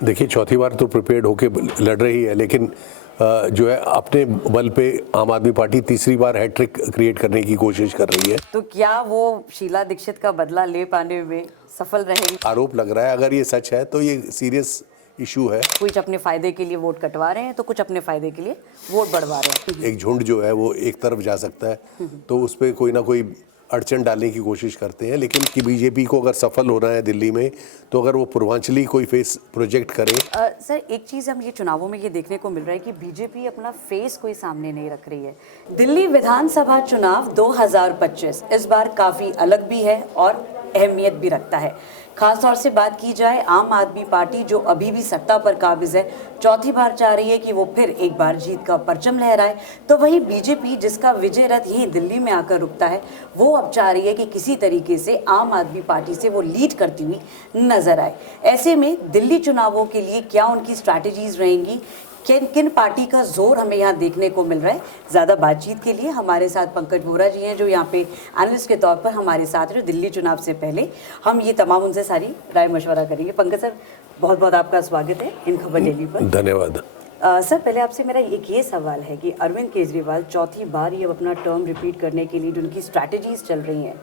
देखिए, चौथी बार तो प्रिपेयर्ड होके लड़ रही है, लेकिन जो है अपने बल पे आम आदमी पार्टी तीसरी बार हैट्रिक क्रिएट करने की कोशिश कर रही है। तो क्या वो शीला दीक्षित का बदला ले पाने में सफल रहेंगे? आरोप लग रहा है, अगर ये सच है तो ये सीरियस इशू है। कुछ अपने फायदे के लिए वोट कटवा रहे हैं तो कुछ अपने फायदे के लिए वोट बढ़वा रहे हैं। एक झुंड जो है वो एक तरफ जा सकता है, तो उस पर कोई ना कोई अड़चन डालने की कोशिश करते हैं। लेकिन कि बीजेपी को अगर सफल होना है दिल्ली में, तो अगर वो पूर्वांचली कोई फेस प्रोजेक्ट करे। सर, एक चीज़ हम ये चुनावों में ये देखने को मिल रहा है कि बीजेपी अपना फेस कोई सामने नहीं रख रही है। दिल्ली विधानसभा चुनाव 2025 इस बार काफ़ी अलग भी है और अहमियत भी रखता है। खासतौर से बात की जाए, आम आदमी पार्टी जो अभी भी सत्ता पर काबिज है, चौथी बार चाह रही है कि वो फिर एक बार जीत का परचम लहराए। तो वही बीजेपी, जिसका विजय रथ यही दिल्ली में आकर रुकता है, वो अब चाह रही है कि किसी तरीके से आम आदमी पार्टी से वो लीड करती हुई नजर आए। ऐसे में दिल्ली चुनावों के लिए क्या उनकी स्ट्रैटेजीज रहेंगी, किन किन पार्टी का जोर हमें यहाँ देखने को मिल रहा है। ज़्यादा बातचीत के लिए हमारे साथ पंकज बोहरा जी हैं, जो यहाँ पे एनालिस्ट के तौर पर हमारे साथ हैं, जो दिल्ली चुनाव से पहले हम ये तमाम उनसे सारी राय मशवरा करेंगे। पंकज सर, बहुत बहुत आपका स्वागत है इन खबर डेली पर। धन्यवाद। सर, पहले आपसे मेरा एक ये सवाल है कि अरविंद केजरीवाल चौथी बार ये अपना टर्म रिपीट करने के लिए जो उनकी स्ट्रैटेजीज चल रही हैं,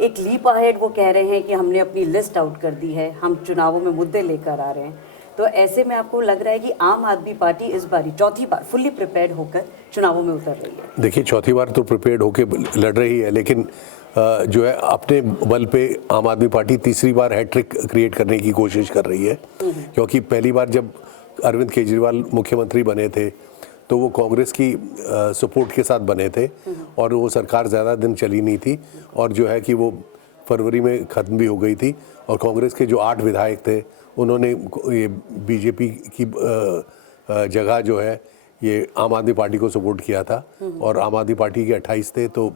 एक लीप अहेड वो कह रहे हैं कि हमने अपनी लिस्ट आउट कर दी है, हम चुनावों में मुद्दे लेकर आ रहे हैं। तो ऐसे में आपको लग रहा है कि आम आदमी पार्टी इस बारी चौथी बार फुल्ली प्रिपेयर्ड होकर चुनावों में उतर रही है? देखिए, चौथी बार तो प्रिपेयर्ड होके लड़ रही है, लेकिन जो है अपने बल पे आम आदमी पार्टी तीसरी बार हैट्रिक क्रिएट करने की कोशिश कर रही है। क्योंकि पहली बार जब अरविंद केजरीवाल मुख्यमंत्री बने थे, तो वो कांग्रेस की सपोर्ट के साथ बने थे और वो सरकार ज़्यादा दिन चली नहीं थी, और जो है कि वो फरवरी में ख़त्म भी हो गई थी। और कांग्रेस के जो 8 विधायक थे, उन्होंने ये बीजेपी की जगह जो है ये आम आदमी पार्टी को सपोर्ट किया था। और आम आदमी पार्टी के 28 थे, तो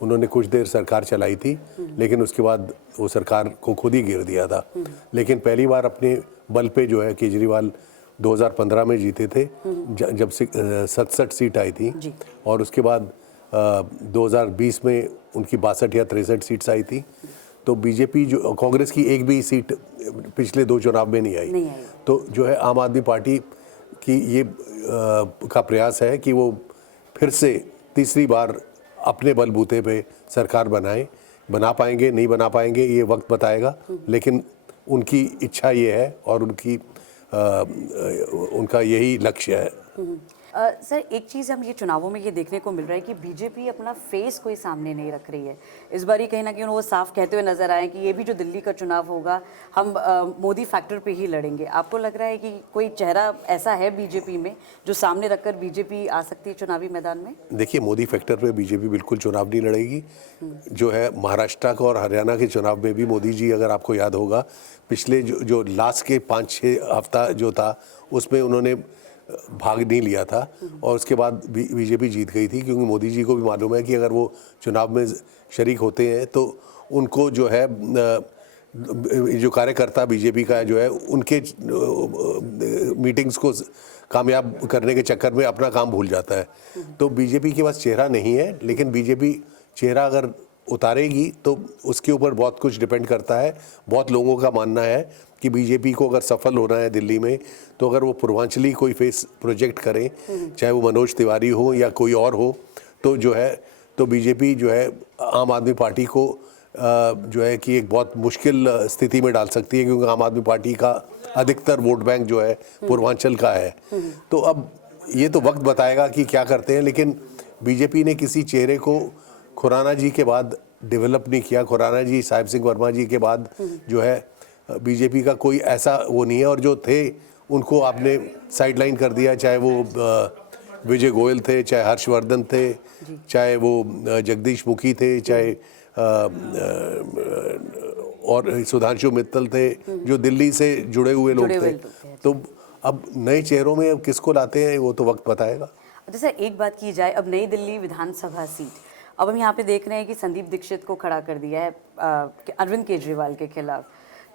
उन्होंने कुछ देर सरकार चलाई थी, लेकिन उसके बाद वो सरकार को खुद ही गिर दिया था। लेकिन पहली बार अपने बल पे जो है केजरीवाल 2015 में जीते थे, जब से 67 सीट आई थी, और उसके बाद 2020 में उनकी 62 या 63 सीट्स आई थी। तो बीजेपी जो कांग्रेस की एक भी सीट पिछले 2 चुनाव में नहीं आई। तो जो है आम आदमी पार्टी की ये का प्रयास है कि वो फिर से तीसरी बार अपने बलबूते पे सरकार बना पाएंगे नहीं बना पाएंगे ये वक्त बताएगा। लेकिन उनकी इच्छा ये है और उनका यही लक्ष्य है। सर, एक चीज़ हम ये चुनावों में ये देखने को मिल रहा है कि बीजेपी अपना फेस कोई सामने नहीं रख रही है। इस बारी कहीं ना कहीं वो साफ कहते हुए नजर आए कि ये भी जो दिल्ली का चुनाव होगा, हम मोदी फैक्टर पे ही लड़ेंगे। आपको लग रहा है कि कोई चेहरा ऐसा है बीजेपी में जो सामने रखकर बीजेपी आ सकती है चुनावी मैदान में? देखिए, मोदी फैक्टर पे बीजेपी बिल्कुल चुनाव नहीं लड़ेगी। जो है महाराष्ट्र का और हरियाणा के चुनाव में भी मोदी जी, अगर आपको याद होगा, पिछले जो लास्ट के 5-6 हफ्ता जो था, उसमें उन्होंने भाग नहीं लिया था, और उसके बाद बीजेपी जीत गई थी। क्योंकि मोदी जी को भी मालूम है कि अगर वो चुनाव में शरीक होते हैं तो उनको जो है जो कार्यकर्ता बीजेपी का जो है, उनके मीटिंग्स को कामयाब करने के चक्कर में अपना काम भूल जाता है। तो बीजेपी के पास चेहरा नहीं है, लेकिन बीजेपी चेहरा अगर उतारेगी तो उसके ऊपर बहुत कुछ डिपेंड करता है। बहुत लोगों का मानना है कि बीजेपी को अगर सफल होना है दिल्ली में, तो अगर वो पूर्वांचली कोई फेस प्रोजेक्ट करें, चाहे वो मनोज तिवारी हो या कोई और हो, तो जो है तो बीजेपी जो है आम आदमी पार्टी को जो है कि एक बहुत मुश्किल स्थिति में डाल सकती है। क्योंकि आम आदमी पार्टी का अधिकतर वोट बैंक जो है पूर्वांचल का है। तो अब ये तो वक्त बताएगा कि क्या करते हैं। लेकिन बीजेपी ने किसी चेहरे को खुराना जी के बाद डेवलप नहीं किया। खुराना जी, साहिब सिंह वर्मा जी के बाद जो है बीजेपी का कोई ऐसा वो नहीं है। और जो थे उनको आपने साइडलाइन कर दिया, चाहे वो विजय गोयल थे, चाहे हर्षवर्धन थे, चाहे वो जगदीश मुखी थे, चाहे और सुधांशु मित्तल थे, जो दिल्ली से जुड़े हुए लोग थे। तो अब नए चेहरों में अब किसको लाते हैं वो तो वक्त बताएगा। अच्छा सर, एक बात की जाए, अब नई दिल्ली विधानसभा सीट, अब हम यहाँ पे देख रहे हैं कि संदीप दीक्षित को खड़ा कर दिया है अरविंद केजरीवाल के खिलाफ।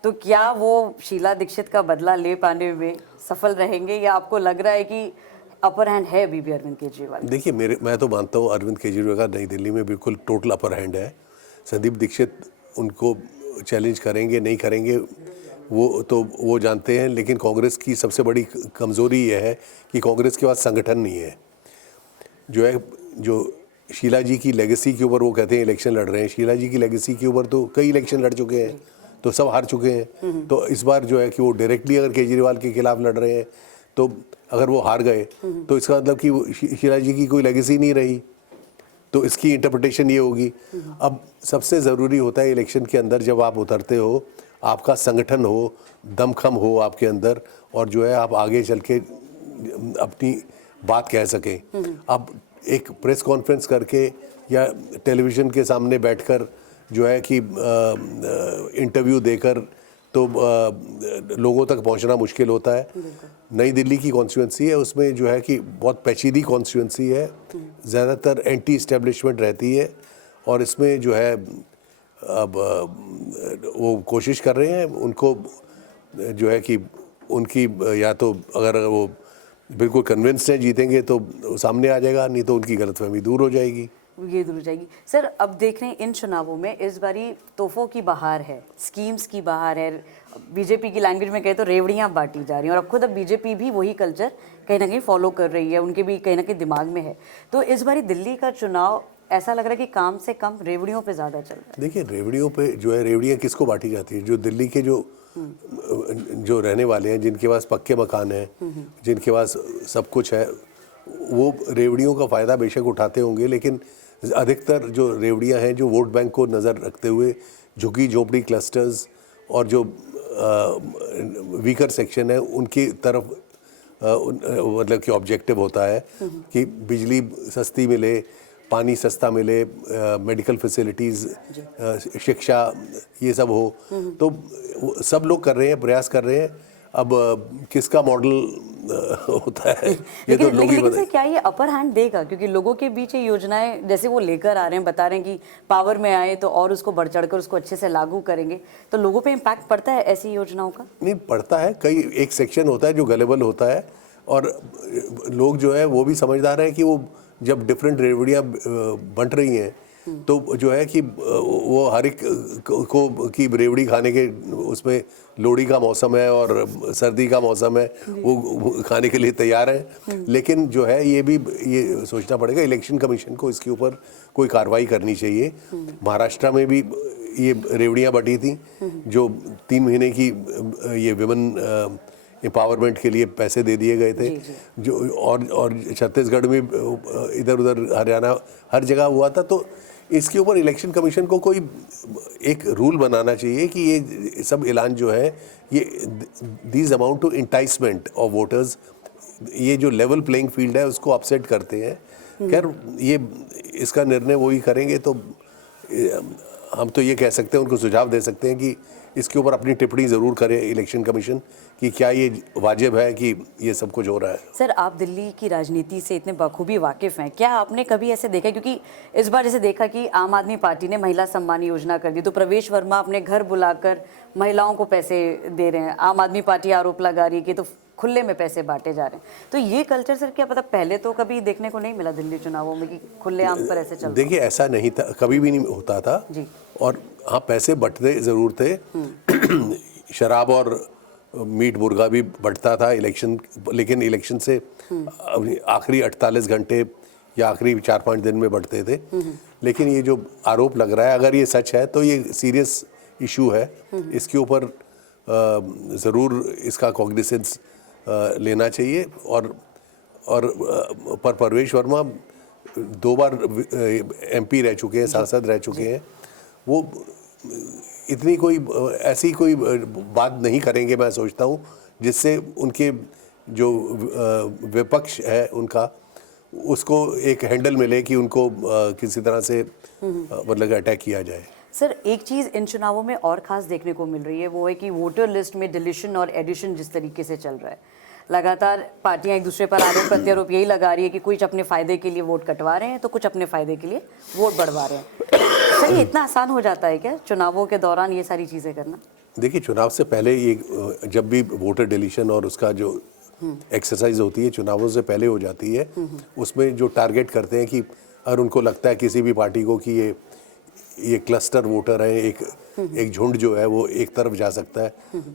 तो क्या वो शीला दीक्षित का बदला ले पाने में सफल रहेंगे, या आपको लग रहा है कि अपर हैंड है अभी भी अरविंद केजरीवाल? देखिए, मैं तो मानता हूँ अरविंद केजरीवाल का नई दिल्ली में बिल्कुल टोटल अपर हैंड है। संदीप दीक्षित उनको चैलेंज करेंगे नहीं करेंगे वो जानते हैं। लेकिन कांग्रेस की सबसे बड़ी कमज़ोरी यह है कि कांग्रेस के पास संगठन नहीं है। जो शीला जी की लेगेसी के ऊपर वो कहते हैं इलेक्शन लड़ रहे हैं, शीला जी की लेगेसी के ऊपर तो कई इलेक्शन लड़ चुके हैं, तो सब हार चुके हैं। तो इस बार जो है कि वो डायरेक्टली अगर केजरीवाल के खिलाफ लड़ रहे हैं, तो अगर वो हार गए तो इसका मतलब कि शीला जी की कोई लेगेसी नहीं रही। तो इसकी इंटरप्रिटेशन ये होगी। अब सबसे ज़रूरी होता है इलेक्शन के अंदर जब आप उतरते हो, आपका संगठन हो, दमखम हो आपके अंदर, और जो है आप आगे चल के अपनी बात कह सकें। अब एक प्रेस कॉन्फ्रेंस करके या टेलीविज़न के सामने बैठकर जो है कि इंटरव्यू देकर तो लोगों तक पहुंचना मुश्किल होता है। नई दिल्ली की कॉन्स्टिट्यूंसी है, उसमें जो है कि बहुत पेचीदी कॉन्स्टिट्यूंसी है, ज़्यादातर एंटी इस्टेब्लिशमेंट रहती है, और इसमें जो है अब वो कोशिश कर रहे हैं उनको जो है कि उनकी या तो अगर वो बिल्कुल कन्विंस्ड हैं जीतेंगे तो सामने आ जाएगा, नहीं तो उनकी गलतफहमी दूर हो जाएगी। ये दूर हो जाएगी। सर अब देख रहे हैं इन चुनावों में इस बारी तोहफों की बहार है, स्कीम्स की बहार है। बीजेपी की लैंग्वेज में कहे तो रेवड़ियाँ बांटी जा रही हैं, और अब खुद अब बीजेपी भी वही कल्चर कहीं ना कहीं फॉलो कर रही है, उनके भी कहीं ना कहीं दिमाग में है। तो इस बारी दिल्ली का चुनाव ऐसा लग रहा है कि काम से कम रेवड़ियों पे ज़्यादा चल रहा है। देखिए रेवड़ियों पे जो है, रेवड़ियाँ किसको बांटी जाती है? जो दिल्ली के जो रहने वाले हैं, जिनके पास पक्के मकान हैं, जिनके पास सब कुछ है, वो रेवड़ियों का फ़ायदा बेशक उठाते होंगे, लेकिन अधिकतर जो रेवड़ियाँ हैं जो वोट बैंक को नज़र रखते हुए झुग्गी झोपड़ी क्लस्टर्स और जो वीकर सेक्शन है उनकी तरफ मतलब कि ऑब्जेक्टिव होता है कि बिजली सस्ती मिले, पानी सस्ता मिले, मेडिकल फैसिलिटीज़, शिक्षा, ये सब हो। तो सब लोग कर रहे हैं, प्रयास कर रहे हैं। अब किसका मॉडल होता है ये तो लोग ही लेकिन बताएं। क्या ये अपर हैंड देगा? क्योंकि लोगों के बीच ये योजनाएं जैसे वो लेकर आ रहे हैं, बता रहे हैं कि पावर में आए तो और उसको बढ़ चढ़ कर उसको अच्छे से लागू करेंगे, तो लोगों पे इम्पैक्ट पड़ता है ऐसी योजनाओं का? नहीं पड़ता है, कई एक सेक्शन होता है जो गलेबल होता है, और लोग जो है वो भी समझदार हैं कि वो जब डिफरेंट रेवड़ियाँ बंट रही हैं तो जो है कि वो हर एक को की रेवड़ी खाने के, उसमें लोहड़ी का मौसम है और सर्दी का मौसम है, वो खाने के लिए तैयार हैं। लेकिन जो है ये भी ये सोचना पड़ेगा इलेक्शन कमीशन को इसके ऊपर कोई कार्रवाई करनी चाहिए। महाराष्ट्र में भी ये रेवड़ियाँ बटी थी जो 3 महीने की ये विमेन एम्पावरमेंट के लिए पैसे दे दिए गए थे, जो और छत्तीसगढ़ में इधर उधर हरियाणा हर जगह हुआ था। तो इसके ऊपर इलेक्शन कमीशन को कोई एक रूल बनाना चाहिए कि ये सब ऐलान जो है ये these amount to enticement of voters, ये जो लेवल प्लेइंग फील्ड है उसको अपसेट करते हैं। खैर ये इसका निर्णय वही करेंगे, तो हम तो ये कह सकते हैं, उनको सुझाव दे सकते हैं कि इसके ऊपर अपनी टिप्पणी ज़रूर करे इलेक्शन कमीशन कि क्या ये वाजिब है कि ये सब कुछ हो रहा है। सर आप दिल्ली की राजनीति से इतने बखूबी वाकिफ़ हैं, क्या आपने कभी ऐसे देखा, क्योंकि इस बार जैसे देखा कि आम आदमी पार्टी ने महिला सम्मान योजना कर दी, तो प्रवेश वर्मा अपने घर बुलाकर महिलाओं को पैसे दे रहे हैं, आम आदमी पार्टी आरोप लगा रही है कि तो खुले में पैसे बांटे जा रहे हैं। तो ये कल्चर सर क्या पता पहले तो कभी देखने को नहीं मिला दिल्ली चुनावों में कि खुलेआम पर ऐसे चल। देखिए ऐसा नहीं था, कभी भी नहीं होता था जी। और हाँ पैसे बंटते ज़रूर थे। शराब और मीट मुर्गा भी बंटता था इलेक्शन, लेकिन इलेक्शन से आखिरी 48 घंटे या आखिरी 4-5 दिन में बढ़ते थे। लेकिन ये जो आरोप लग रहा है, अगर ये सच है तो ये सीरियस इशू है, इसके ऊपर ज़रूर इसका कॉग्निसेंस लेना चाहिए। और पर प्रवेश वर्मा 2 बार MP रह चुके हैं, सांसद रह चुके हैं, वो इतनी कोई ऐसी कोई बात नहीं करेंगे मैं सोचता हूँ जिससे उनके जो विपक्ष है उनका उसको एक हैंडल मिले कि उनको किसी तरह से मतलब अटैक किया जाए। सर एक चीज़ इन चुनावों में और ख़ास देखने को मिल रही है, वो है कि वोटर लिस्ट में डिलीशन और एडिशन जिस तरीके से चल रहा है, लगातार पार्टियां एक दूसरे पर आरोप प्रत्यारोप यही लगा रही है कि कुछ अपने फ़ायदे के लिए वोट कटवा रहे हैं तो कुछ अपने फ़ायदे के लिए वोट बढ़वा रहे हैं। सर ये इतना आसान हो जाता है क्या चुनावों के दौरान ये सारी चीज़ें करना? देखिए चुनाव से पहले ये जब भी वोटर डिलीशन और उसका जो एक्सरसाइज होती है चुनावों से पहले हो जाती है, उसमें जो टारगेट करते हैं कि अगर उनको लगता है किसी भी पार्टी को कि ये क्लस्टर वोटर है, एक एक झुंड जो है वो एक तरफ जा सकता है,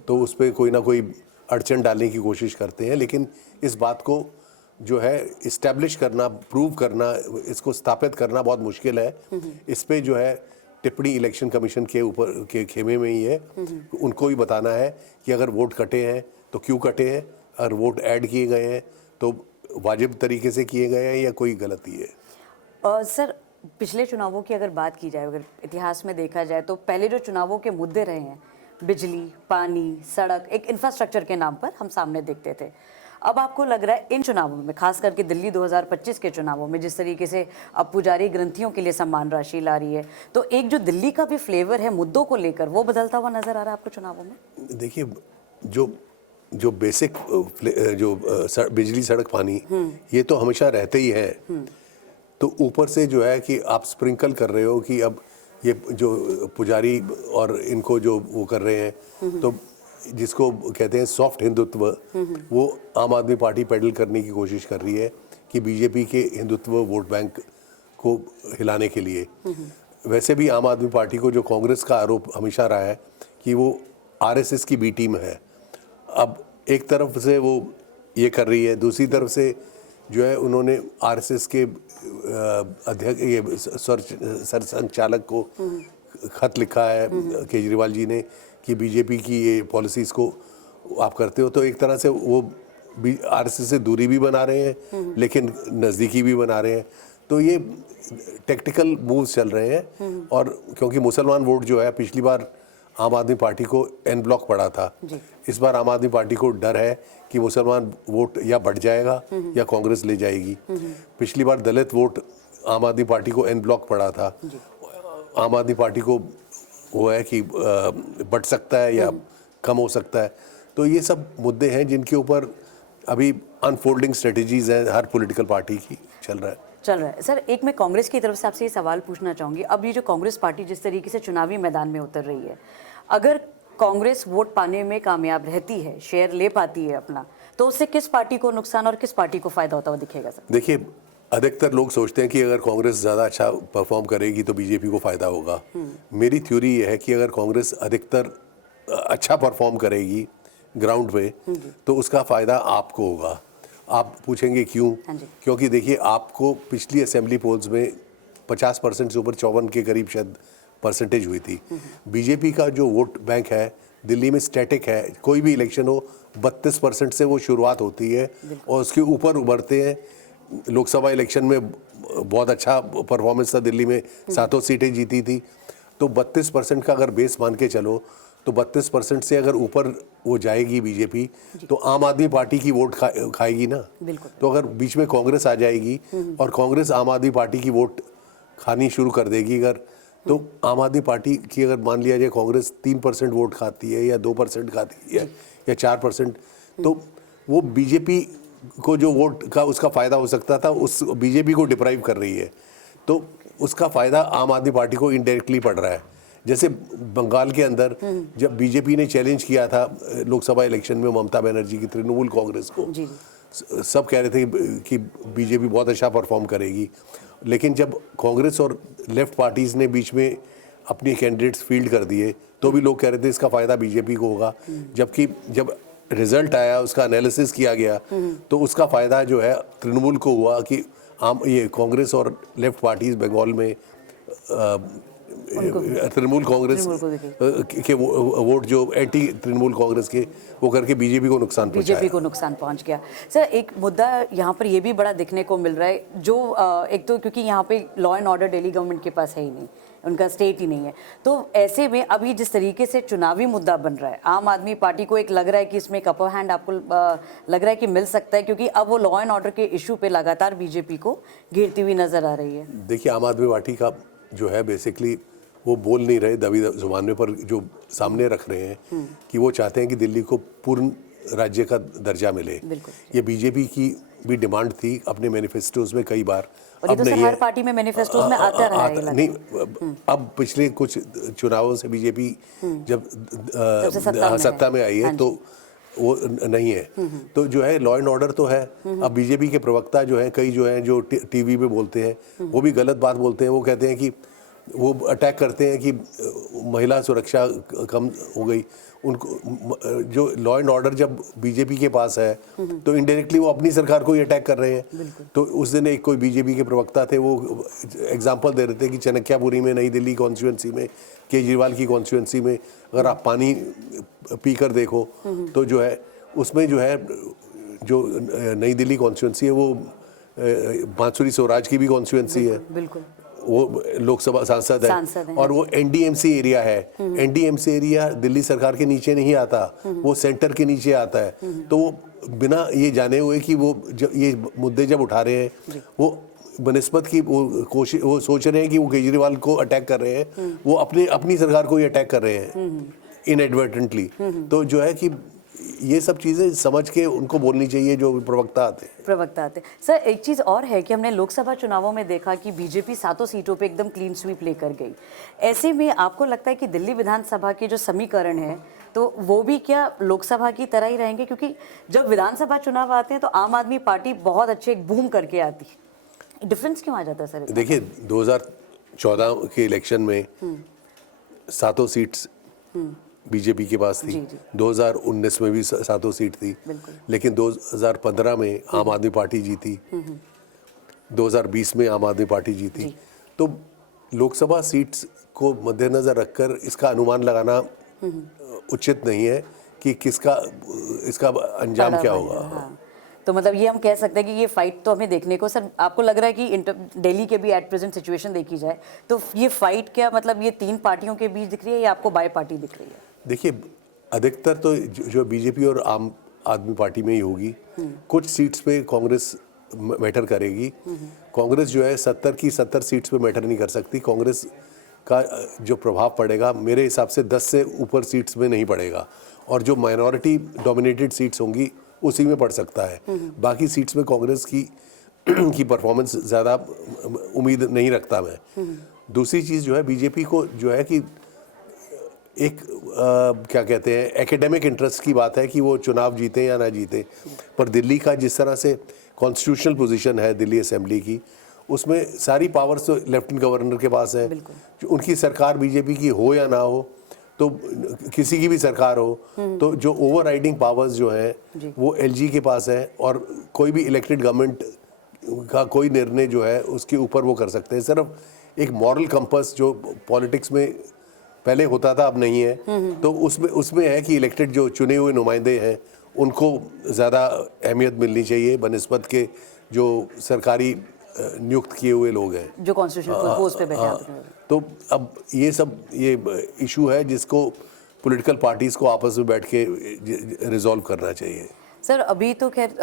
तो उस पर कोई ना कोई अड़चन डालने की कोशिश करते हैं। लेकिन इस बात को जो है इस्टेब्लिश करना, प्रूव करना, इसको स्थापित करना बहुत मुश्किल है। इस पे जो है टिप्पणी इलेक्शन कमीशन के ऊपर के खेमे में ही है। उनको ही बताना है कि अगर वोट कटे हैं तो क्यों कटे हैं, अगर वोट ऐड किए गए हैं तो वाजिब तरीके से किए गए हैं या कोई गलती है। सर, पिछले चुनावों की अगर बात की जाए, अगर इतिहास में देखा जाए तो पहले जो चुनावों के मुद्दे रहे हैं, बिजली, पानी, सड़क, एक इंफ्रास्ट्रक्चर के नाम पर हम सामने देखते थे। अब आपको लग रहा है इन चुनावों में, खास करके दिल्ली 2025 के चुनावों में, जिस तरीके से अब पुजारी ग्रंथियों के लिए सम्मान राशि ला रही है, तो एक जो दिल्ली का भी फ्लेवर है मुद्दों को लेकर, वो बदलता हुआ नजर आ रहा है आपको चुनावों में? देखिए, जो बेसिक बिजली, सड़क, पानी, ये तो हमेशा रहते ही हैं। तो ऊपर से जो है कि आप स्प्रिंकल कर रहे हो कि अब ये जो पुजारी और इनको जो वो कर रहे हैं, तो जिसको कहते हैं सॉफ्ट हिंदुत्व, वो आम आदमी पार्टी पेडल करने की कोशिश कर रही है कि बीजेपी के हिंदुत्व वोट बैंक को हिलाने के लिए। वैसे भी आम आदमी पार्टी को जो कांग्रेस का आरोप हमेशा रहा है कि वो आरएसएस की बी टीम है। अब एक तरफ से वो ये कर रही है, दूसरी तरफ से जो है उन्होंने आरएसएस के अध्यक्ष, ये सरसंघचालक को खत लिखा है केजरीवाल जी ने कि बीजेपी की ये पॉलिसीज़ को आप करते हो, तो एक तरह से वो आरएसएस से दूरी भी बना रहे हैं लेकिन नज़दीकी भी बना रहे हैं। तो ये टेक्टिकल मूव्स चल रहे हैं। और क्योंकि मुसलमान वोट जो है पिछली बार आम आदमी पार्टी को एन ब्लॉक पड़ा था, इस बार आम आदमी पार्टी को डर है कि मुसलमान वोट या बढ़ जाएगा या कांग्रेस ले जाएगी। पिछली बार दलित वोट आम आदमी पार्टी को एन ब्लॉक पड़ा था, आम आदमी पार्टी को वो है कि बढ़ सकता है या कम हो सकता है। तो ये सब मुद्दे हैं जिनके ऊपर अभी अनफोल्डिंग स्ट्रेटजीज हैं हर पॉलिटिकल पार्टी की चल रहा है। सर, एक मैं कांग्रेस की तरफ से आपसे ये सवाल पूछना चाहूँगी। अब ये जो कांग्रेस पार्टी जिस तरीके से चुनावी मैदान में उतर रही है, अगर कांग्रेस वोट पाने में कामयाब रहती है, शेयर ले पाती है अपना, तो उससे किस पार्टी को नुकसान और किस पार्टी को फायदा होता हुआ दिखेगा सर? देखिए, अधिकतर लोग सोचते हैं कि अगर कांग्रेस ज़्यादा अच्छा परफॉर्म करेगी तो बीजेपी को फ़ायदा होगा। मेरी थ्योरी ये है कि अगर कांग्रेस अधिकतर अच्छा परफॉर्म करेगी ग्राउंड पे तो उसका फ़ायदा आपको होगा। आप पूछेंगे क्यों? क्योंकि देखिए, आपको पिछली असेंबली पोल्स में 50% से ऊपर 54 के करीब शायद परसेंटेज हुई थी। बीजेपी का जो वोट बैंक है दिल्ली में स्टैटिक है, कोई भी इलेक्शन हो 32% से वो शुरुआत होती है और उसके ऊपर उभरते हैं। लोकसभा इलेक्शन में बहुत अच्छा परफॉर्मेंस था, दिल्ली में 7 सीटें जीती थी। तो 32% का अगर बेस मान के चलो तो 32% से अगर ऊपर वो जाएगी बीजेपी तो आम आदमी पार्टी की वोट खाएगी ना। तो अगर बीच में कांग्रेस आ जाएगी और कांग्रेस आम आदमी पार्टी की वोट खानी शुरू कर देगी अगर, तो आम आदमी पार्टी की अगर मान लिया जाए कांग्रेस 3% वोट खाती है या 2% खाती है या 4%, तो वो बीजेपी को जो वोट का उसका फ़ायदा हो सकता था उस बीजेपी को डिप्राइव कर रही है। तो उसका फ़ायदा आम आदमी पार्टी को इनडायरेक्टली पड़ रहा है। जैसे बंगाल के अंदर जब बीजेपी ने चैलेंज किया था लोकसभा इलेक्शन में ममता बनर्जी की तृणमूल कांग्रेस को, सब कह रहे थे कि बीजेपी बहुत अच्छा परफॉर्म करेगी। लेकिन जब कांग्रेस और लेफ्ट पार्टीज़ ने बीच में अपने कैंडिडेट्स फील्ड कर दिए तो भी लोग कह रहे थे इसका फ़ायदा बीजेपी को होगा। जबकि जब रिजल्ट आया, उसका एनालिसिस किया गया, तो उसका फ़ायदा जो है तृणमूल को हुआ कि ये कांग्रेस और लेफ्ट पार्टीज़ बंगाल में तृणमूल कांग्रेस के वोट जो एंटी तृणमूल कांग्रेस के वो करके बीजेपी को नुकसान पहुंच गया। सर, एक मुद्दा यहाँ पर ये भी बड़ा दिखने को मिल रहा है, जो एक तो क्योंकि यहाँ पे law and order Delhi government के पास है ही नहीं, उनका स्टेट ही नहीं है, तो ऐसे में अभी जिस तरीके से चुनावी मुद्दा बन रहा है, आम आदमी पार्टी को एक लग रहा है कि इसमें एक अपर हैंड आपको लग रहा है कि मिल सकता है, क्योंकि अब वो लॉ एंड ऑर्डर के इशू पे लगातार बीजेपी को घेरती हुई नजर आ रही है। देखिए, आम आदमी पार्टी का जो है बेसिकली वो बोल नहीं रहे दबी जुबान में, पर जो सामने रख रहे हैं कि वो चाहते हैं कि दिल्ली को पूर्ण राज्य का दर्जा मिले। ये बीजेपी की भी डिमांड थी अपने मैनिफेस्टोज में कई बार। और ये तो हर पार्टी में मैनिफेस्टोज में आता रहा है। नहीं, अब पिछले कुछ चुनावों से बीजेपी जब सत्ता में आई है तो वो नहीं है। तो जो है लॉ एंड ऑर्डर तो है। अब बीजेपी के प्रवक्ता जो हैं कई जो हैं जो टीवी पे बोलते हैं वो भी गलत बात बोलते हैं। वो कहते हैं कि वो अटैक करते हैं कि महिला सुरक्षा कम हो गई, उनको जो लॉ एंड ऑर्डर जब बीजेपी के पास है तो इनडायरेक्टली वो अपनी सरकार को ही अटैक कर रहे हैं। तो उस दिन एक कोई बीजेपी के प्रवक्ता थे, वो एग्जांपल दे रहे थे कि चाणक्यपुरी में, नई दिल्ली कॉन्स्टिट्यूंसी में, केजरीवाल की कॉन्स्टिट्यूंसी में अगर आप पानी पीकर देखो तो जो है उसमें जो है जो नई दिल्ली कॉन्स्टिट्यूंसी है वो बांसुरी स्वराज की भी कॉन्स्टिट्यूंसी है, बिल्कुल वो लोकसभा सांसद है और वो एनडीएमसी एरिया है। एनडीएमसी एरिया दिल्ली सरकार के नीचे नहीं आता, वो सेंटर के नीचे आता है। तो वो बिना ये जाने हुए कि वो ये मुद्दे जब उठा रहे हैं, वो बनिस्बत की वो कोशिश, वो सोच रहे हैं कि वो केजरीवाल को अटैक कर रहे हैं, वो अपनी सरकार को ही अटैक कर रहे हैं इनएडवर्टेंटली। तो जो है कि ये सब चीज़ें समझ के उनको बोलनी चाहिए जो प्रवक्ता आते हैं। सर एक चीज़ और है कि हमने लोकसभा चुनावों में देखा कि बीजेपी 7 सीटों पे एकदम क्लीन स्वीप लेकर गई। ऐसे में आपको लगता है कि दिल्ली विधानसभा के जो समीकरण है तो वो भी क्या लोकसभा की तरह ही रहेंगे? क्योंकि जब विधानसभा चुनाव आते हैं तो आम आदमी पार्टी बहुत अच्छे एक बूम करके आती है, डिफरेंस क्यों आ जाता है सर? देखिए 2014 के इलेक्शन में 7 सीट्स बीजेपी के पास थी, 2019 में भी 7 सीट थी, लेकिन 2015 में आम आदमी पार्टी जीती, 2020 में आम आदमी पार्टी जीती। तो लोकसभा सीट्स को मद्देनजर रखकर इसका अनुमान लगाना उचित नहीं है कि इसका अंजाम क्या होगा। हाँ। तो मतलब ये हम कह सकते हैं कि ये फाइट तो हमें देखने को, सर आपको लग रहा है कि दिल्ली के भी एट प्रेजेंट सिचुएशन देखी जाए तो ये फाइट क्या मतलब ये 3 पार्टियों के बीच दिख रही है या आपको बाय पार्टी दिख रही है? देखिए अधिकतर तो जो बीजेपी और आम आदमी पार्टी में ही होगी। कुछ सीट्स पे कांग्रेस मैटर करेगी। कांग्रेस जो है 70 की 70 सीट्स पे मैटर नहीं कर सकती। कांग्रेस का जो प्रभाव पड़ेगा मेरे हिसाब से 10 से ऊपर सीट्स में नहीं पड़ेगा, और जो माइनॉरिटी डोमिनेटेड सीट्स होंगी उसी में पड़ सकता है। बाकी सीट्स में कांग्रेस की परफॉर्मेंस ज़्यादा उम्मीद नहीं रखता मैं। दूसरी चीज़ जो है बीजेपी को जो है कि एक क्या कहते हैं एकेडमिक इंटरेस्ट की बात है कि वो चुनाव जीते या ना जीते, पर दिल्ली का जिस तरह से कॉन्स्टिट्यूशनल पोजीशन है दिल्ली असेंबली की, उसमें सारी पावर्स तो लेफ्टिनेंट गवर्नर के पास है। उनकी सरकार बीजेपी की हो या ना हो, तो किसी की भी सरकार हो, तो जो ओवरराइडिंग पावर्स जो हैं वो एलजी के पास है, और कोई भी इलेक्टेड गवर्नमेंट का कोई निर्णय जो है उसके ऊपर वो कर सकते हैं। सिर्फ एक मॉरल कंपस जो पॉलिटिक्स में पहले होता था अब नहीं है, तो उसमें है कि इलेक्टेड जो चुने हुए नुमाइंदे हैं उनको ज़्यादा अहमियत मिलनी चाहिए बनिस्बत के जो सरकारी नियुक्त किए हुए लोग हैं जो कॉन्स्टिट्यूशनल पोस्ट पे बैठे हैं। तो अब ये इशू है जिसको पॉलिटिकल पार्टीज़ को आपस में बैठ के रिजॉल्व करना चाहिए। सर अभी तो खैर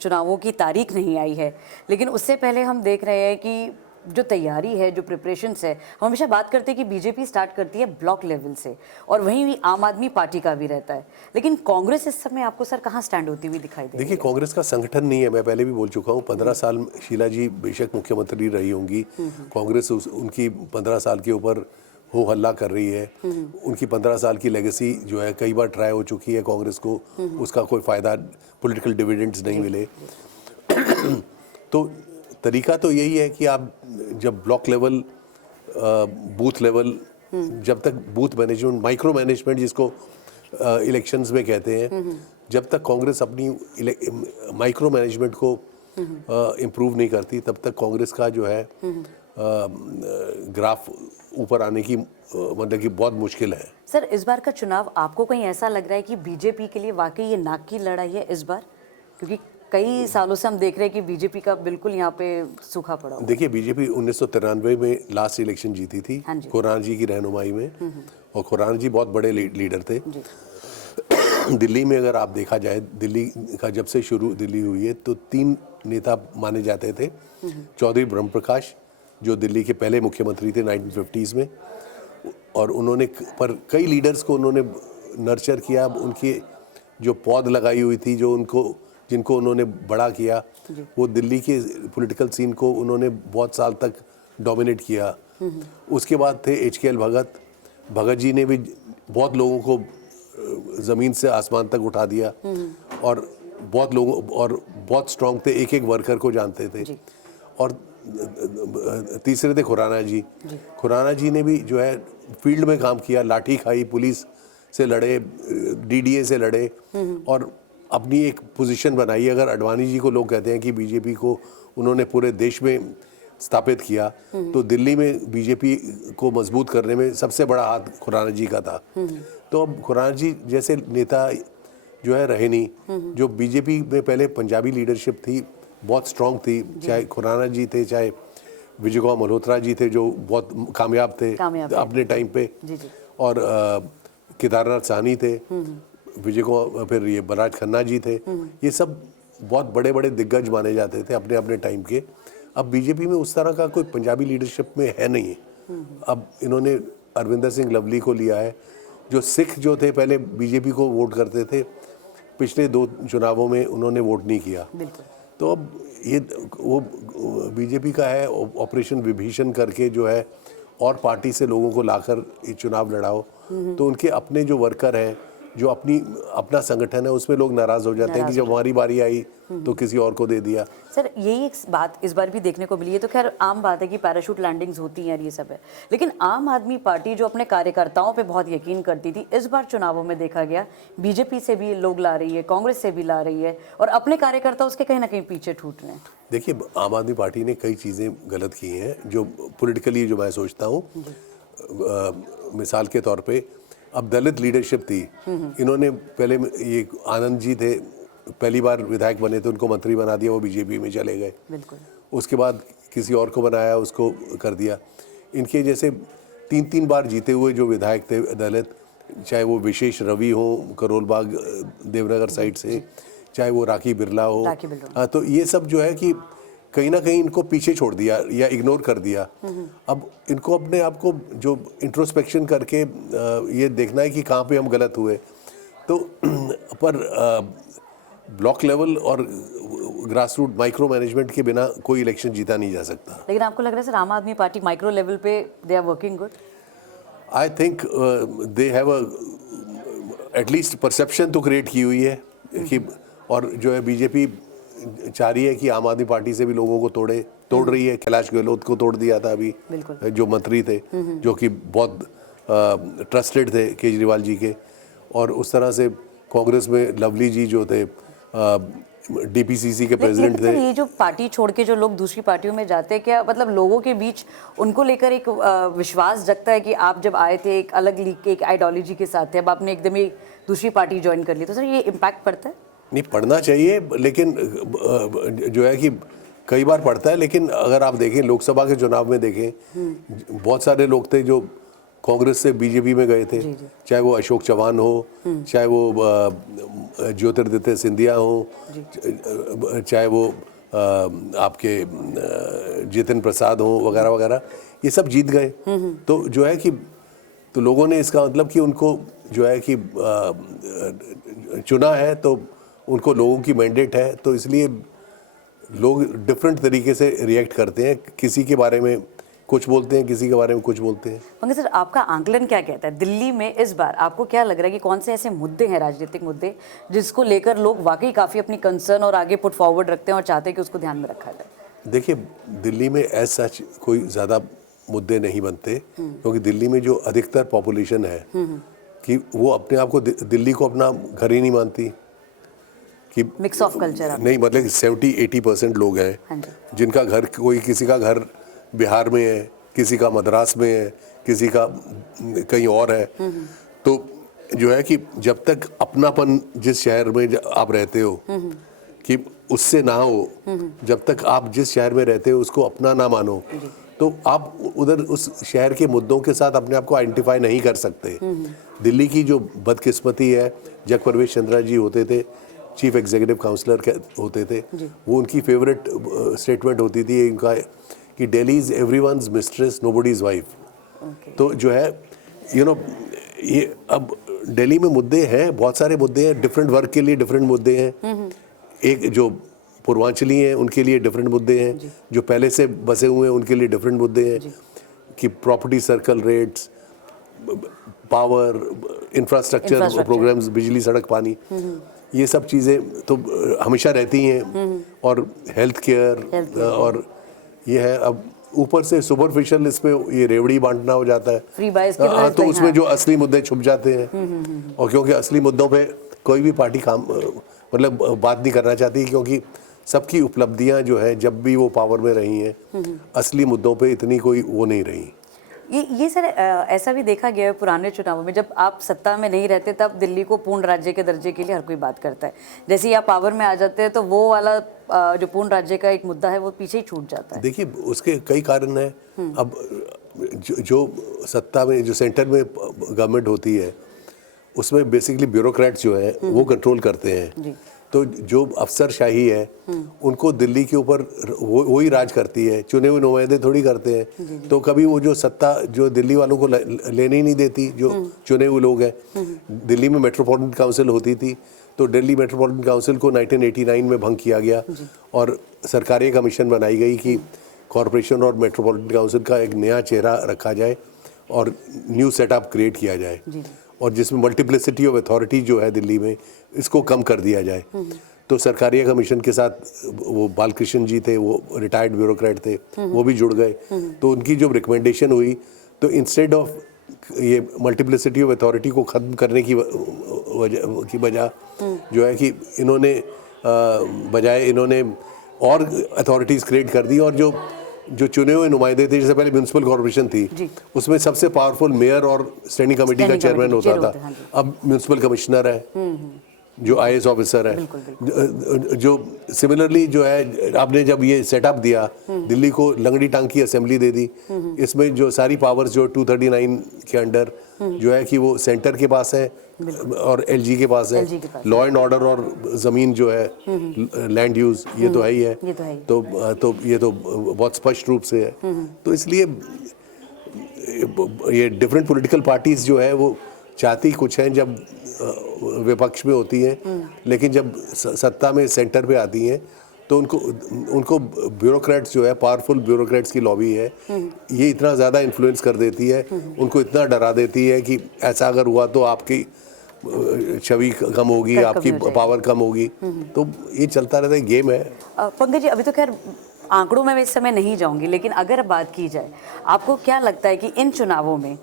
चुनावों की तारीख नहीं आई है, लेकिन उससे पहले हम देख रहे हैं कि जो तैयारी है, जो प्रिपरेशंस है, हम हमेशा बात करते हैं कि बीजेपी स्टार्ट करती है ब्लॉक लेवल से और वहीं भी आम आदमी पार्टी का भी रहता है, लेकिन कांग्रेस इस समय आपको सर कहाँ स्टैंड होती हुई दिखाई दे रही है? देखिए कांग्रेस का संगठन नहीं है, मैं पहले भी बोल चुका हूँ। 15 साल शीला जी बेशक मुख्यमंत्री रही होंगी, कांग्रेस उनकी 15 साल के ऊपर हो हल्ला कर रही है। उनकी 15 साल की लेगेसी जो है कई बार ट्राई हो चुकी है, कांग्रेस को उसका कोई फ़ायदा, पॉलिटिकल डिविडेंड्स नहीं मिले। तो तरीका तो यही है कि आप जब ब्लॉक लेवल, बूथ लेवल, जब तक बूथ मैनेजमेंट, माइक्रो मैनेजमेंट जिसको इलेक्शंस में कहते हैं, जब तक कांग्रेस अपनी माइक्रो मैनेजमेंट को इम्प्रूव नहीं करती तब तक कांग्रेस का जो है ग्राफ ऊपर आने की मतलब कि बहुत मुश्किल है। सर इस बार का चुनाव आपको कहीं ऐसा लग रहा है कि बीजेपी के लिए वाकई ये नाक की लड़ाई है इस बार? क्योंकि कई सालों से हम देख रहे हैं कि बीजेपी का बिल्कुल यहाँ पे सूखा पड़ा हुआ। देखिए बीजेपी 1993 में लास्ट इलेक्शन जीती थी खुराना जी की रहनुमाई में, और खुराना जी बहुत बड़े लीडर थे। दिल्ली में अगर आप देखा जाए, दिल्ली का जब से शुरू दिल्ली हुई है तो 3 नेता माने जाते थे। चौधरी ब्रह्म प्रकाश जो दिल्ली के पहले मुख्यमंत्री थे 1950s में, और उन्होंने पर कई लीडर्स को उन्होंने नर्चर किया, उनकी जो पौध लगाई हुई थी, जो जिनको उन्होंने बड़ा किया, वो दिल्ली के पॉलिटिकल सीन को उन्होंने बहुत साल तक डोमिनेट किया। उसके बाद थे HKL भगत जी ने भी बहुत लोगों को ज़मीन से आसमान तक उठा दिया, और बहुत लोगों और बहुत स्ट्रॉन्ग थे, एक एक वर्कर को जानते थे। और तीसरे थे खुराना जी। खुराना जी ने भी जो है फील्ड में काम किया, लाठी खाई, पुलिस से लड़े, डीडीए से लड़े और अपनी एक पोजीशन बनाई। अगर अडवाणी जी को लोग कहते हैं कि बीजेपी को उन्होंने पूरे देश में स्थापित किया, तो दिल्ली में बीजेपी को मजबूत करने में सबसे बड़ा हाथ खुराना जी का था। तो अब खुराना जी जैसे नेता जो है रहे नहीं। जो बीजेपी में पहले पंजाबी लीडरशिप थी, बहुत स्ट्रांग थी, चाहे खुराना जी थे, चाहे विजय कुमार मल्होत्रा जी थे जो बहुत कामयाब थे अपने टाइम पे, और केदारनाथ साहनी थे, विजय कुमार, फिर ये बलराज खन्ना जी थे। ये सब बहुत बड़े बड़े दिग्गज माने जाते थे अपने अपने टाइम के। अब बीजेपी में उस तरह का कोई पंजाबी लीडरशिप में है नहीं। अब इन्होंने अरविंदर सिंह लवली को लिया है, जो सिख जो थे पहले बीजेपी को वोट करते थे, पिछले 2 चुनावों में उन्होंने वोट नहीं किया। तो अब ये वो बीजेपी का है ऑपरेशन विभीषण करके जो है, और पार्टी से लोगों को लाकर ये चुनाव लड़ाओ, तो उनके अपने जो वर्कर हैं, जो अपना संगठन है, उसमें लोग नाराज हो जाते हैं कि जब हमारी बारी आई तो किसी और को दे दिया। सर यही एक बात इस बार भी देखने को मिली है। तो खैर आम बात है कि पैराशूट लैंडिंग्स होती हैं, ये सब है, लेकिन आम आदमी पार्टी जो अपने कार्यकर्ताओं पे बहुत यकीन करती थी, इस बार चुनावों में देखा गया बीजेपी से भी लोग ला रही है, कांग्रेस से भी ला रही है, और अपने कार्यकर्ता उसके कहीं ना कहीं पीछे छूट रहे हैं। देखिए, आम आदमी पार्टी ने कई चीज़ें गलत की हैं जो पॉलिटिकली, जो मैं सोचता हूँ, मिसाल के तौर पे अब दलित लीडरशिप थी, इन्होंने पहले ये आनंद जी थे, पहली बार विधायक बने थे, उनको मंत्री बना दिया, वो बीजेपी में चले गए। उसके बाद किसी और को बनाया, उसको कर दिया। इनके जैसे 3-3 बार जीते हुए जो विधायक थे दलित, चाहे वो विशेष रवि हो करोलबाग देवनगर साइड से, चाहे वो राखी बिरला हो, हाँ, तो ये सब जो है कि कहीं ना कहीं इनको पीछे छोड़ दिया या इग्नोर कर दिया। अब इनको अपने आप को जो इंट्रोस्पेक्शन करके ये देखना है कि कहाँ पे हम गलत हुए। तो पर ब्लॉक लेवल और ग्रास रूट माइक्रो मैनेजमेंट के बिना कोई इलेक्शन जीता नहीं जा सकता। लेकिन आपको लग रहा है सर आम आदमी पार्टी माइक्रो लेवल पे they are working good? I think they have at least perception तो क्रिएट की हुई है कि, और जो है बीजेपी चाह रही है कि आम आदमी पार्टी से भी लोगों को तोड़ रही है। कैलाश गहलोत को तोड़ दिया था अभी, जो मंत्री थे, जो कि बहुत ट्रस्टेड थे केजरीवाल जी के, और उस तरह से कांग्रेस में लवली जी जो थे डीपीसीसी के प्रेसिडेंट थे। ये जो पार्टी छोड़ के जो लोग दूसरी पार्टियों में जाते हैं, क्या मतलब लोगों के बीच उनको लेकर एक विश्वास जगता है कि आप जब आए थे एक अलग लीग के एक आइडियोलॉजी के साथ थे, अब आपने एकदम ही दूसरी पार्टी ज्वाइन कर ली, तो सर ये इम्पैक्ट पड़ता है? नहीं, पढ़ना चाहिए, लेकिन जो है कि कई बार पढ़ता है, लेकिन अगर आप देखें लोकसभा के चुनाव में देखें, बहुत सारे लोग थे जो कांग्रेस से बीजेपी में गए थे, चाहे वो अशोक चौहान हो, चाहे वो ज्योतिरादित्य सिंधिया हो, चाहे वो आपके जितिन प्रसाद हो, वगैरह वगैरह, ये सब जीत गए। तो जो है कि तो लोगों ने इसका मतलब कि उनको जो है कि चुना है, तो उनको लोगों की मैंडेट है, तो इसलिए लोग डिफरेंट तरीके से रिएक्ट करते हैं, किसी के बारे में कुछ बोलते हैं, किसी के बारे में कुछ बोलते हैं। पंकज सर, आपका आंकलन क्या कहता है दिल्ली में इस बार? आपको क्या लग रहा है कि कौन से ऐसे मुद्दे हैं, राजनीतिक मुद्दे, जिसको लेकर लोग वाकई काफ़ी अपनी कंसर्न और आगे पुट फॉरवर्ड रखते हैं और चाहते हैं कि उसको ध्यान में रखा जाए? देखिए, दिल्ली में एज सच कोई ज़्यादा मुद्दे नहीं बनते, क्योंकि दिल्ली में जो अधिकतर पॉपुलेशन है कि वो अपने आप को दिल्ली को अपना घर ही नहीं मानती, कि मिक्स ऑफ कल्चर नहीं, मतलब 70-80% लोग हैं जिनका घर, कोई किसी का घर बिहार में है, किसी का मद्रास में है, किसी का कहीं और है। तो जो है कि जब तक अपनापन जिस शहर में आप रहते हो कि उससे ना हो, जब तक आप जिस शहर में रहते हो उसको अपना ना मानो, तो आप उधर उस शहर के मुद्दों के साथ अपने आप को आइडेंटिफाई नहीं कर सकते। दिल्ली की जो बदकिस्मती है, जगप्रवेश चंद्रा जी होते थे, चीफ एग्जीक्यूटिव काउंसलर होते थे, वो उनकी फेवरेट स्टेटमेंट होती थी इनका कि Delhi is everyone's mistress, nobody's wife. तो जो है ये अब दिल्ली में मुद्दे हैं, बहुत सारे मुद्दे हैं, डिफरेंट वर्ग के लिए डिफरेंट मुद्दे हैं। एक जो पूर्वांचली हैं उनके लिए डिफरेंट मुद्दे हैं, जो पहले से बसे हुए हैं उनके लिए डिफरेंट मुद्दे हैं, कि property circle rates, power, infrastructure programmes, बिजली, सड़क, पानी, ये सब चीज़ें तो हमेशा रहती हैं, और हेल्थ केयर और ये है। अब ऊपर से सुपरफिशियल इसमें ये रेवड़ी बांटना हो जाता है, फ्री बाइस की हाँ, तो उसमें हाँ। जो असली मुद्दे छुप जाते हैं। और क्योंकि असली मुद्दों पे कोई भी पार्टी काम मतलब बात नहीं करना चाहती, क्योंकि सबकी उपलब्धियां जो है जब भी वो पावर में रही हैं, असली मुद्दों पे इतनी कोई वो नहीं रही। ये सर ऐसा भी देखा गया है पुराने चुनावों में, जब आप सत्ता में नहीं रहते तब दिल्ली को पूर्ण राज्य के दर्जे के लिए हर कोई बात करता है, जैसे ही आप पावर में आ जाते हैं तो वो वाला जो पूर्ण राज्य का एक मुद्दा है वो पीछे ही छूट जाता है। देखिए उसके कई कारण हैं। अब जो सत्ता में, जो सेंटर में गवर्नमेंट होती है, उसमें बेसिकली ब्यूरोक्रेट्स जो है वो कंट्रोल करते हैं। तो जो अफसरशाही है उनको दिल्ली के ऊपर वो ही राज करती है, चुने हुए नुमाइंदे थोड़ी करते हैं। तो कभी वो जो सत्ता जो दिल्ली वालों को लेने ही नहीं देती, जो चुने हुए लोग हैं। दिल्ली में मेट्रोपॉलिटन काउंसिल होती थी, तो दिल्ली मेट्रोपॉलिटन काउंसिल को 1989 में भंग किया गया और सरकारी कमीशन बनाई गई कि कॉरपोरेशन और मेट्रोपॉलिटन काउंसिल का एक नया चेहरा रखा जाए और न्यू सेटअप क्रिएट किया जाए, और जिसमें मल्टीप्लिसिटी ऑफ अथॉरिटी जो है दिल्ली में, इसको कम कर दिया जाए। तो सरकारिया कमीशन के साथ वो बालकृष्ण जी थे, वो रिटायर्ड ब्यूरोक्रेट थे, वो भी जुड़ गए। तो उनकी जो रिकमेंडेशन हुई, तो इंस्टेड ऑफ ये मल्टीप्लिसिटी ऑफ अथॉरिटी को ख़त्म करने की वजह जो है कि इन्होंने बजाय इन्होंने और अथॉरिटीज़ क्रिएट कर दी, और जो चुने हुए नुमाइंदे थे, जैसे पहले म्यूनसिपल कॉर्पोरेशन थी, उसमें सबसे पावरफुल मेयर और स्टैंडिंग कमेटी का चेयरमैन होता था। अब म्यूनसिपल कमिश्नर है जो IAS ऑफिसर है। जो सिमिलरली जो है, आपने जब ये सेटअप दिया, दिल्ली को लंगड़ी टांग की असेंबली दे दी, इसमें जो सारी पावर्स जो 239 के अंडर जो है कि वो सेंटर के पास है और LG के पास है। लॉ एंड ऑर्डर और ज़मीन जो है, लैंड यूज़, ये तो है ही है। तो ये तो बहुत स्पष्ट रूप से है। तो इसलिए ये डिफरेंट पॉलिटिकल पार्टीज जो है वो चाहती कुछ हैं जब विपक्ष में होती हैं, लेकिन जब सत्ता में सेंटर पे आती हैं तो उनको ब्यूरोक्रेट्स जो है, पावरफुल ब्यूरोक्रेट्स की लॉबी है, ये इतना ज़्यादा इन्फ्लुएंस कर देती है, उनको इतना डरा देती है कि ऐसा अगर हुआ तो आपकी छवि कम होगी, आपकी पावर कम होगी। तो ये चलता रहता है, गेम है। पंकज जी, अभी तो खैर आंकड़ों में इस समय नहीं जाऊंगी, लेकिन अगर बात की जाए, आपको क्या लगता है कि इन चुनावों में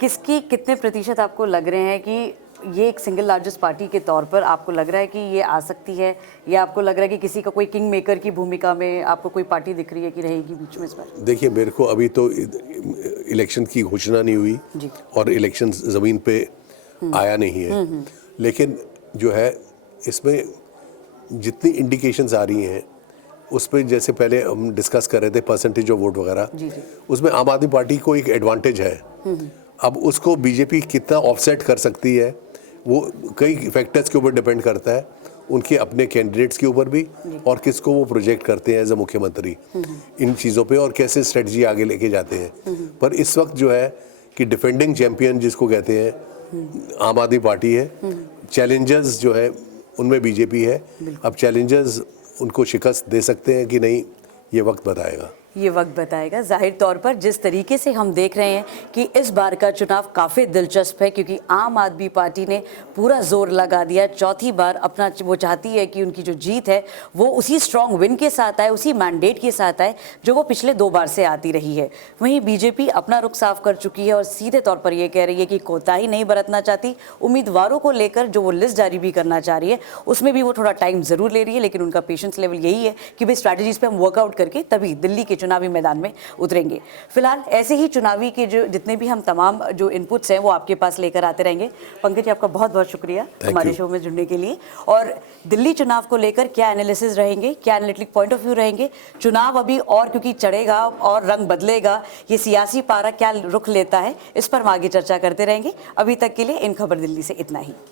किसकी कितने प्रतिशत आपको लग रहे हैं कि ये एक सिंगल लार्जेस्ट पार्टी के तौर पर आपको लग रहा है कि ये आ सकती है, या आपको लग रहा है कि किसी का कोई किंग मेकर की भूमिका में आपको कोई पार्टी दिख रही है कि रहेगी बीच में इस बार? देखिए, मेरे को अभी तो इलेक्शन की घोषणा नहीं हुई और इलेक्शन ज़मीन पे आया नहीं है, लेकिन जो है इसमें जितनी इंडिकेशंस आ रही हैं उस पर, जैसे पहले हम डिस्कस कर रहे थे परसेंटेज ऑफ वोट वगैरह, उसमें आम आदमी पार्टी को एक एडवांटेज है। अब उसको बीजेपी कितना ऑफसेट कर सकती है वो कई फैक्टर्स के ऊपर डिपेंड करता है, उनके अपने कैंडिडेट्स के ऊपर भी, और किसको वो प्रोजेक्ट करते हैं एज अ मुख्यमंत्री, इन चीज़ों पे, और कैसे स्ट्रेटजी आगे लेके जाते हैं। पर इस वक्त जो है कि डिफेंडिंग चैंपियन जिसको कहते हैं आम आदमी पार्टी है, चैलेंजर्स जो है उनमें बीजेपी है। अब चैलेंजर्स उनको शिकस्त दे सकते हैं कि नहीं, ये वक्त बताएगा। ये वक्त बताएगा। जाहिर तौर पर जिस तरीके से हम देख रहे हैं कि इस बार का चुनाव काफ़ी दिलचस्प है, क्योंकि आम आदमी पार्टी ने पूरा जोर लगा दिया, चौथी बार अपना, वो चाहती है कि उनकी जो जीत है वो उसी स्ट्रॉन्ग विन के साथ आए, उसी मैंडेट के साथ आए जो वो पिछले 2 बार से आती रही है। वहीं बीजेपी अपना रुख साफ कर चुकी है और सीधे तौर पर ये कह रही है कि कोताही नहीं बरतना चाहती। उम्मीदवारों को लेकर जो वो लिस्ट जारी भी करना चाह रही है उसमें भी वो थोड़ा टाइम ज़रूर ले रही है, लेकिन उनका पेशेंस लेवल यही है कि भाई स्ट्रैटेजीज पर हम वर्कआउट करके तभी दिल्ली के चुनावी मैदान में उतरेंगे। फिलहाल ऐसे ही चुनावी के जो जितने भी हम तमाम जो इनपुट्स हैं वो आपके पास लेकर आते रहेंगे। पंकज जी, आपका बहुत बहुत शुक्रिया हमारे शो में जुड़ने के लिए। और दिल्ली चुनाव को लेकर क्या एनालिसिस रहेंगे, क्या एनालिटिक पॉइंट ऑफ व्यू रहेंगे, चुनाव अभी और क्योंकि चढ़ेगा और रंग बदलेगा, ये सियासी पारा क्या रुख लेता है, इस पर हम आगे चर्चा करते रहेंगे। अभी तक के लिए इन खबर दिल्ली से इतना ही।